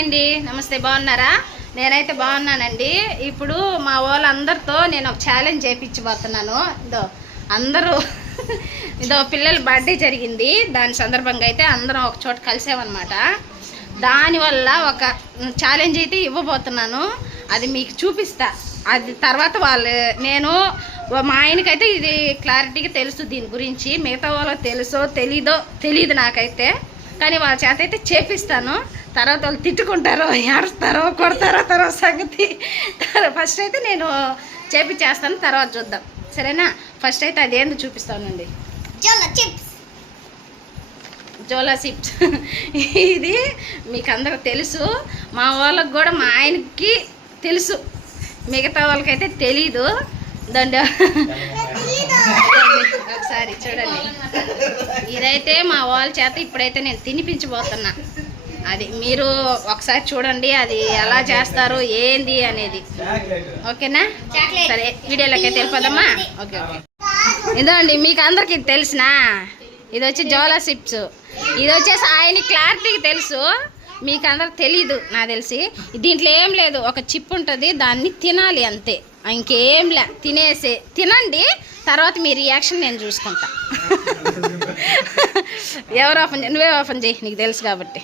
అండి. నమస్తే బాగున్నారా? నేనైతే బాగున్నానండి. ఇప్పుడు మా వాళ్ళందరితో నేను ఒక ఛాలెంజ్ చేయించబోతున్నాను ఇదో అందరూ ఇదో పిల్లల బర్త్డే జరిగింది. దాని సందర్భంగా అయితే అందరం ఒక చోట కలిసామన్నమాట. దానివల్ల ఒక ఛాలెంజ్ అయితే ఇవ్వబోతున్నాను. అది మీకు చూపిస్తా. అది తర్వాత వాళ్ళు నేను మా ఆయనకైతే ఇది క్లారిటీగా తెలుసు దీని గురించి. మిగతా వాళ్ళకి తెలుసో తెలీదో తెలియదు నాకైతే. కానీ వాళ్ళ చేత అయితే చేపిస్తాను. తర్వాత వాళ్ళు తిట్టుకుంటారో ఏడుస్తారో కొడతారో తర్వాత సంగతి. ఫస్ట్ అయితే నేను చేపించేస్తాను తర్వాత చూద్దాం. సరేనా? ఫస్ట్ అయితే అదేందో చూపిస్తానండి. చలో చిప్స్ జోలా సిప్స్ ఇది మీకు అందరికి తెలుసు. మా వాళ్ళకి కూడా మా ఆయనకి తెలుసు. మిగతా వాళ్ళకైతే తెలీదు. దండ. ఒకసారి చూడండి. ఇదైతే మా వాళ్ళ చేత ఇప్పుడైతే నేను తినిపించబోతున్నా. అది మీరు ఒకసారి చూడండి అది ఎలా చేస్తారు ఏంది అనేది. ఓకేనా. సరే వీడియోలోకి వెళ్ళిపోదామా ఓకే ఓకే. ఇదండి మీకు అందరికి తెలిసినా? ఇది వచ్చి జోలా సిప్స్ ఇది వచ్చేసి ఆయన క్లారిటీకి తెలుసు. మీకు అందరికి తెలీదు నాకు తెలిసి. దీంట్లో ఏం లేదు ఒక చిప్ ఉంటుంది దాన్ని తినాలి అంతే. ఇంకేం లే తినేసే తినండి తర్వాత మీ రియాక్షన్ నేను చూసుకుంటా. ఎవరు ఓపెన్ చేయి నువ్వే ఓపెన్ చేయి నీకు తెలుసు కాబట్టి.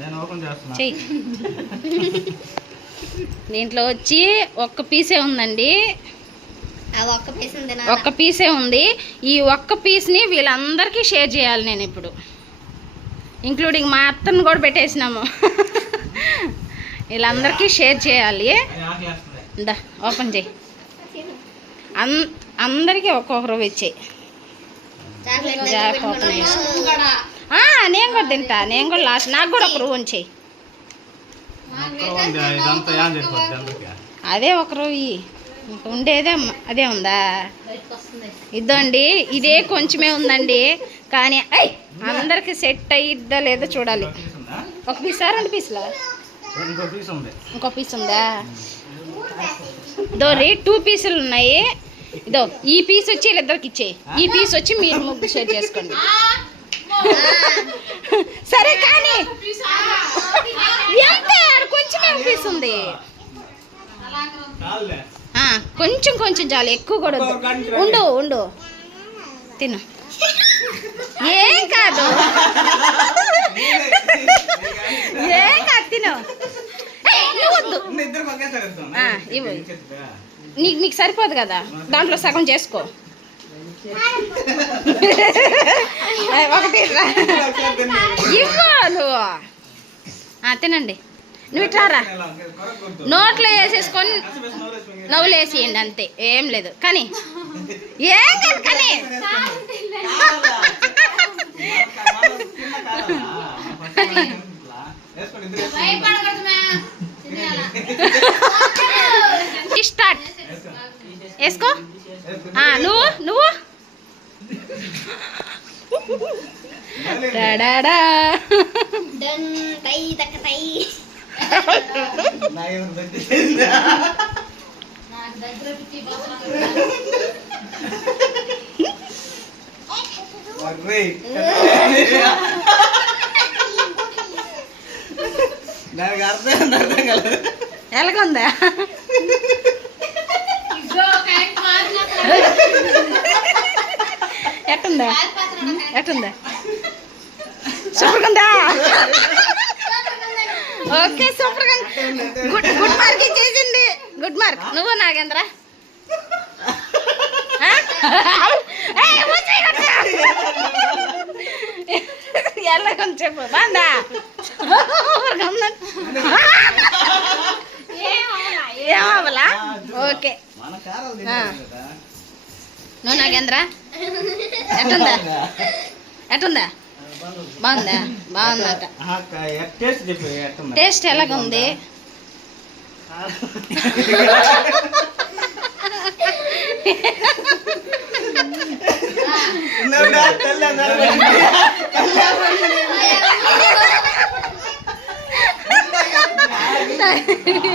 నేను ఓపెన్ చేస్తున్నా. చెయ్యి. దీంట్లో వచ్చి ఒక్క పీసే ఉందండి. ఒక్క పీస్ ఉంది ఒక్క పీసే ఉంది. ఈ ఒక్క పీస్ని వీళ్ళందరికీ షేర్ చేయాలి నేను ఇప్పుడు. ఇంక్లూడింగ్ మా అత్తను కూడా పెట్టేసినాము. వీళ్ళందరికీ షేర్ చేయాలి. ఇందా ఓపెన్ చేయి అన్ అందరికీ ఒక్కొక్కరు ఇచ్చేయి చాక్లెట్ జాగ్రత్త ఓపెన్ చేసి ఆ, నేను కూడా తింటా నేను కూడా లాస్ట్ నాకు కూడా ఒక రూ ఉంచేయి. అదే ఒక రూ ఇయ్యి. ఇంక ఉండేదే అమ్మ. అదే ఉందా? ఇద్దండి ఇదే కొంచెమే ఉందండి. కానీ ఐ అందరికి సెట్ అయ్యిద్దా లేదో చూడాలి. ఒక పీసా రెండు పీసులా? ఇంకో పీస్ ఉంది. ఇంకో పీస్ ఉందా? ఇదోరి టూ పీసులు ఉన్నాయి. ఇదో ఈ పీస్ వచ్చి వీళ్ళిద్దరికి ఇచ్చేయి. ఈ పీస్ వచ్చి మీరు ముగ్గురు షేర్ చేసుకోండి. సరే కానీ ఎంత? చాలులే ఆ, కొంచెం కొంచెం చాలు. ఎక్కువ కూడా. ఉండు ఉండు. తిను. ఏం కాదు. ఏం కాదు తిను. నీకు నీకు సరిపోదు కదా. దాంట్లో సగం చేసుకో. ఒకటి. ఇవ్వు నువ్వు. తినండి. నువ్వు ఇట్లారా నోట్లో వేసేసుకొని నవ్వులు వేసేయండి అంతే. ఏం లేదు. కానీ ఏం కాదు కానీ. స్టార్ట్. వేసుకో ఆ, నువ్వు నువ్వు డాడా డన్ తై తక్క తై దానికి అర్థం అర్థం కలదు ఎలాగుందా ఎట్టుందా ఎట్టుందా? సూపర్ ఉందా? Okay super good good mark ఇచ్చేసింది. Good mark. నువ్వు నాగేంద్ర. ఎలాగని చెప్పు. బాందా ఏమవ్వలా ఓకే. నువ్వు నాగేంద్ర? ఎట్టుందా? ఎట్టుందా? బాగుందా? బాగుందట. టేస్ట్ ఎలాగుంది?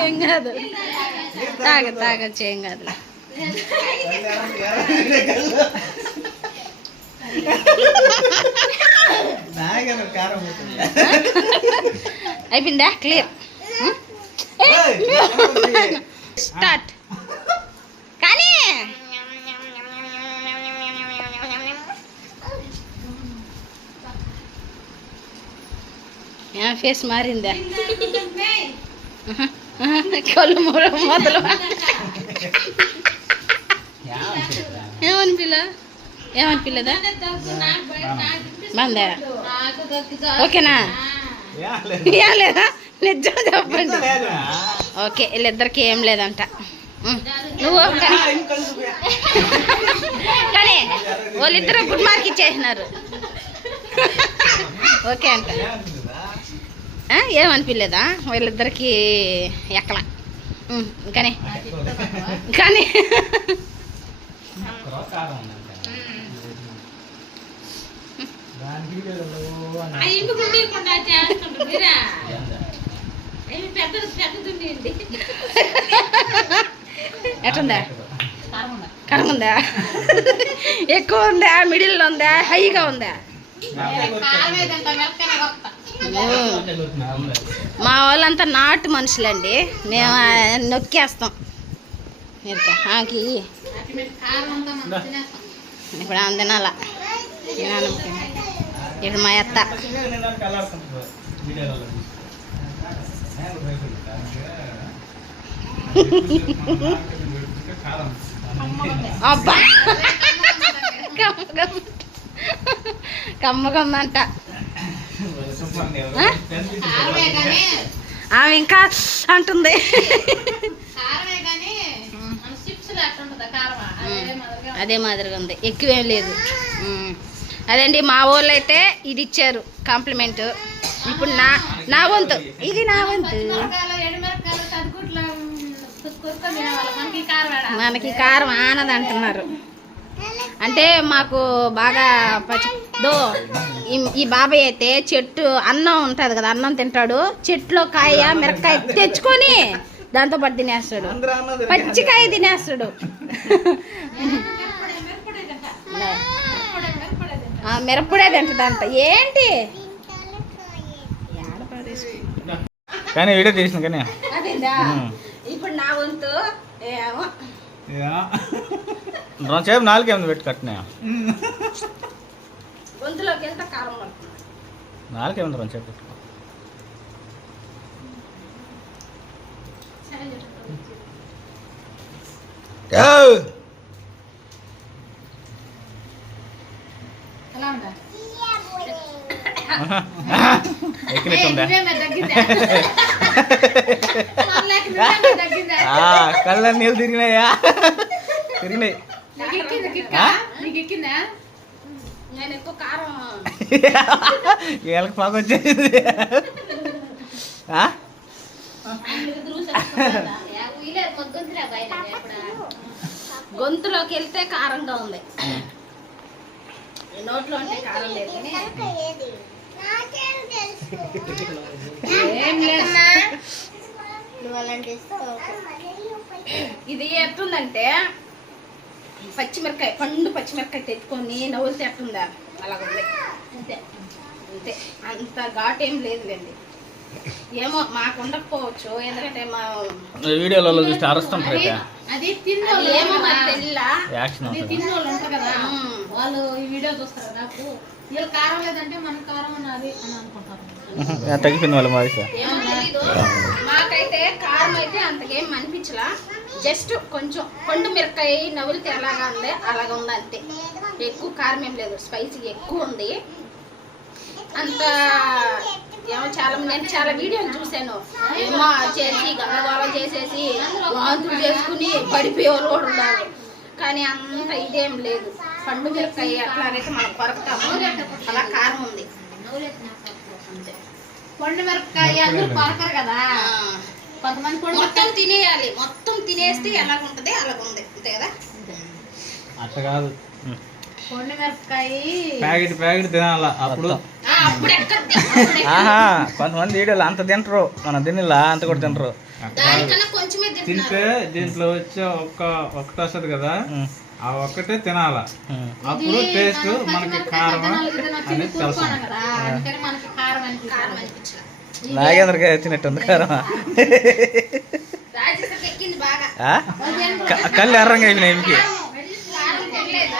ఏం కాదు. తాగ తాగచ్చు ఏం కాదు. కారం పోతుంది అయిపోయిందా క్లియర్ స్టార్ట్ కానీ ఫేస్ మారిందా ఆహా, కళ్ళు మూడ మొదలు ఏమని పిల్ల ఏమని పిల్లదా బందా ఓకేనా? లేదా? నిజం చెప్పండి. ఓకే వీళ్ళిద్దరికి ఏం లేదంట. నువ్వు కానీ కానీ వాళ్ళిద్దరు గుడ్ మార్క్ ఇచ్చేసినారు. ఓకే అంట. ఏమనిపించలేదా వీళ్ళిద్దరికి ఎక్కల. ఉం, కానీ దానికి ఎట్లుందా కరం ఉందా? ఎక్కువ ఉందా? మిడిల్ ఉందా? హైగా ఉందా? మా వాళ్ళంతా నాటు మనుషులండి. మేము నొక్కేస్తాం. మీరు ఆకి ఇప్పుడు తినాలి ఇప్పుడు మా అత్త. అబ్బా. కమ్మ కమ్మ. కమ్మ అంట. ఆమె ఇంకా అంటుంది. అదే మాదిరిగా ఉంది. ఎక్కువేం లేదు. అదండి మా వాళ్ళు అయితే ఇది ఇచ్చారు కాంప్లిమెంట్. ఇప్పుడు నా నా వంతు. ఇది నా వంతు. మనకి కారం ఆనది అంటున్నారు అంటే మాకు బాగా పచ్చి దో ఈ- ఈ బాబాయ్ అయితే చెట్టు అన్నం ఉంటుంది కదా అన్నం తింటాడు. చెట్లో కాయ మిరకాయ తెచ్చుకొని దాంతో పాటు తినేస్తాడు. పచ్చికాయ తినేస్తాడు. మిరప్పుడే తింటదంట. ఏంటి? కానీ వీడియో తీసిన కానీ. ఇప్పుడు నా వంతు ఏమో. రెండుసేపు నాలుగు ఏమైనా పెట్టి కట్టినా. గొంతులోకి వెళ్తే కారం పడుతుంది? నాలుగు ఏమైనా రెండుసేపు పెట్టుకో. ఎక్కినట్టుందా ఆ, కళ్ళని నీళ్ళు తిరిగినాయా తిరిగినాయి వీళ్ళకి పాక వచ్చేసింది ఆ? గొంతులోకి వెళ్తే కారంగా ఉంది నోట్లో అంటే కారం లేదు ఇది ఎట్లుందంటే పచ్చిమిరకాయ పండు పచ్చిమిరకాయ తెచ్చుకొని నవ్వులు ఎట్లుందా అలాగుంది. అంతే. అంతే. అంత ఘాటు ఏం లేదులేండి. ఏమో మాకు ఉండకపోవచ్చు ఎందుకంటే మా వీడియోలలో చూస్తే అది తిన్నోళ్ళు ఏమో మాకు తెలియలా ఉంటుంది. తిన్నోళ్ళు ఉంటారు కదా. వాళ్ళు ఈ వీడియో చూస్తారు అప్పుడు వీళ్ళు కారం లేదంటే మన కారం ఉన్నది అని అనుకుంటారు. తగ్గిపోయింది వాళ్ళ మాకైతే కారం అయితే అంతకేం అనిపించలా. జస్ట్ కొంచెం పండు మిరకాయ నవ్వులితే ఎలాగా ఉంది అలాగా ఉంది అంతే. ఎక్కువ కారం ఏం లేదు. స్పైసీ ఎక్కువ ఉంది. అంత ఏమో చాలా నేను చాలా వీడియోలు చూశాను. ఏమో చేసి గందరగోళం చేసేసి వాంతులు చేసుకుని పడిపోయే వాళ్ళు కూడా ఉన్నారు. కానీ అంత ఇదేం లేదు. పండు మిరకాయ అట్లాగైతే మనం కొరకుతాము. అలా కారం ఉంది. పండు మిరపకాయ అందరూ కొరకరు కదా. కొంతమంది పండు మొత్తం తినేయాలి. మొత్తం తినేస్తే ఎలాగుంటది? అలాగుంది. అంతే కదా? అట్లా కాదు. పండు మిరపకాయ ప్యాకెట్ ప్యాకెట్ తినాలా అప్పుడు? ఆ, అప్పుడు ఎక్కద్ది ఆహా కొంతమంది వీడియోలు అంత తింటారు. మన తినలా అంత కూడా మీద తింటే దీంట్లో వచ్చే ఒక్క ఒకటి వస్తుంది కదా. ఆ ఒక్కటే తినాల. అప్పుడు టేస్ట్ మనకి కారం అనేది తెలుసు నాగేంద్రకి వచ్చినట్టుంది కారం కళ్ళు ఎర్రంగా అయిపోయినాయి ఈమెకి. కారం తినలేదు.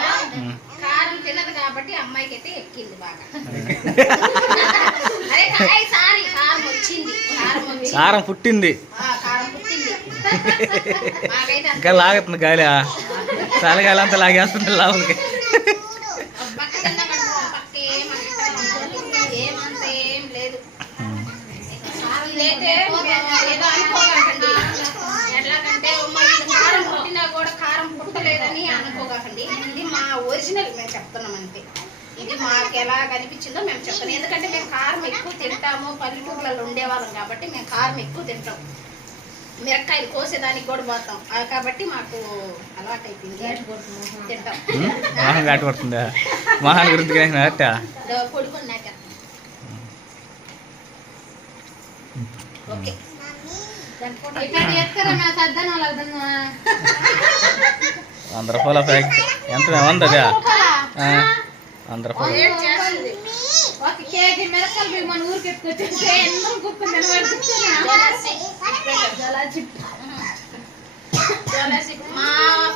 కారం తినదు కాబట్టి అమ్మాయికి అయితే ఎక్కింది బాగా. అరే అరే, సారీ. కారం వచ్చింది. కారం వచ్చింది. కారం పుట్టింది. ఇంకా లాగుతుంది గాలి చలిగాలి అంతా లాగేస్తుంది లోపలికి ఏమంటే ఏం లేదు ఇదైతే ఏదో అనుకోకండి కారం పుట్టినా కూడా కారం పుట్టలేదని అనుకోకండి ఇది మా ఒరిజినల్ మేము చెప్తున్నాం అంతే ఇది మాకు ఎలా కనిపించిందో మేము చెప్తాం ఎందుకంటే మేము కారం ఎక్కువ తింటాము పల్లెటూర్లలో ఉండేవాళ్ళం కాబట్టి మేము కారం ఎక్కువ తింటాం మిరక్కాయలు కోసేదానికి కూడా పోతాం. కాబట్టి మాకు అలవాటు అయిపోయింది తింటాం. మొహాన్ గురించి ఓకే. వాళ్ళ వంద రూపాయల ప్యాకెట్. ఎంత? వందదా వంద రూపాయలు? మిరపకాయలు పోయి మన ఊరికి ఎత్తుకొచ్చేస్తే ఎంతో కుక్క. మా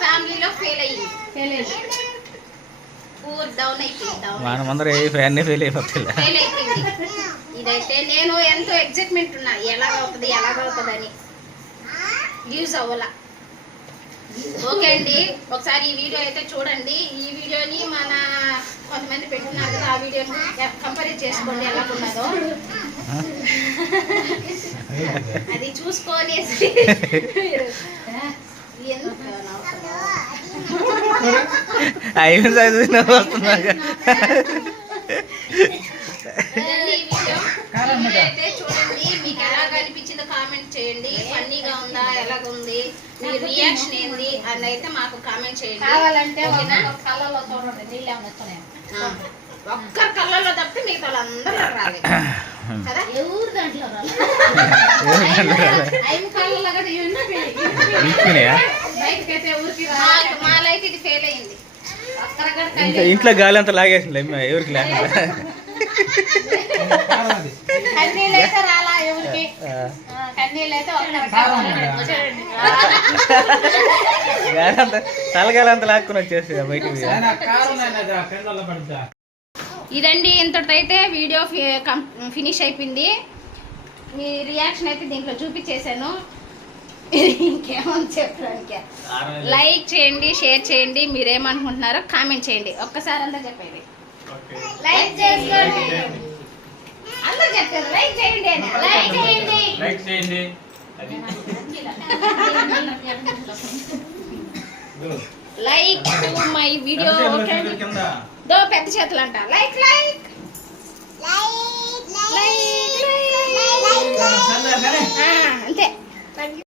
ఫ్యామిలీలో ఫెయిల్ అయ్యింది. తెలియదు పూర్ డౌన్ అయిపోయింది డౌన్ మన ముందర ఏ ఫ్యాన్ ఫెయిల్ అయిపోతుంది ఫెయిల్ అయిపోయింది. ఇదైతే నేను ఎంతో ఎగ్జైట్మెంట్ ఉన్నా. ఎలాగవుతుంది ఎలాగవుతుంది అని యూజ్ అవ్వాల. ఓకే అండి ఒకసారి ఈ వీడియో అయితే చూడండి ఈ వీడియోని మన కొంతమంది పెట్టున్నారు కదా ఆ వీడియోని కంపేర్ చేసుకోండి ఎలా ఉన్నదో అది చూసుకొని మీరు ఎందుకు నవ్వుతున్నారు? అయిన చదివిన వస్తున్నాగా ఇదండి ఈ వీడియో. ఈ వీడియో అయితే చూడండి మీ రియాక్షన్ ఏంది? అని అయితే మాకు కామెంట్ చేయండి. కావాలంటే కళ్ళలో చూడండి నీళ్ళు ఏమైనా వస్తున్నాయి ఆ. ఒక్కరి కళ్ళల్లో తప్పితే మిగతా వాళ్ళందరూ రాలేదు కదా? ఎవరు దాంట్లో కళ్ళలో మా- ఇది ఫెయిల్ అయింది ఇంకా ఇంట్లో గాలి అంతా లాగేసింది ఎవరికి లేకుండా? అంతా లాక్కుని వచ్చేసి బయటికి. ఇదండి ఇంతటితో అయితే వీడియో ఫినిష్ అయిపోయింది. మీ రియాక్షన్ అయితే దీంట్లో చూపించేశాను. ఇంకేమని చెప్పడానికి? లైక్ చేయండి షేర్ చేయండి మీరేమనుకుంటున్నారో కామెంట్ చేయండి. ఒక్కసారి అంతా చెప్పండి లైక్ చేసుకోండి. అందరు లైక్ చేయండి అని. లైక్ చేయండి. లైక్ చేయండి. Like to my video okay కింద. దో పెద్ద చేతులు అంట లైక్. లైక్ అంతే.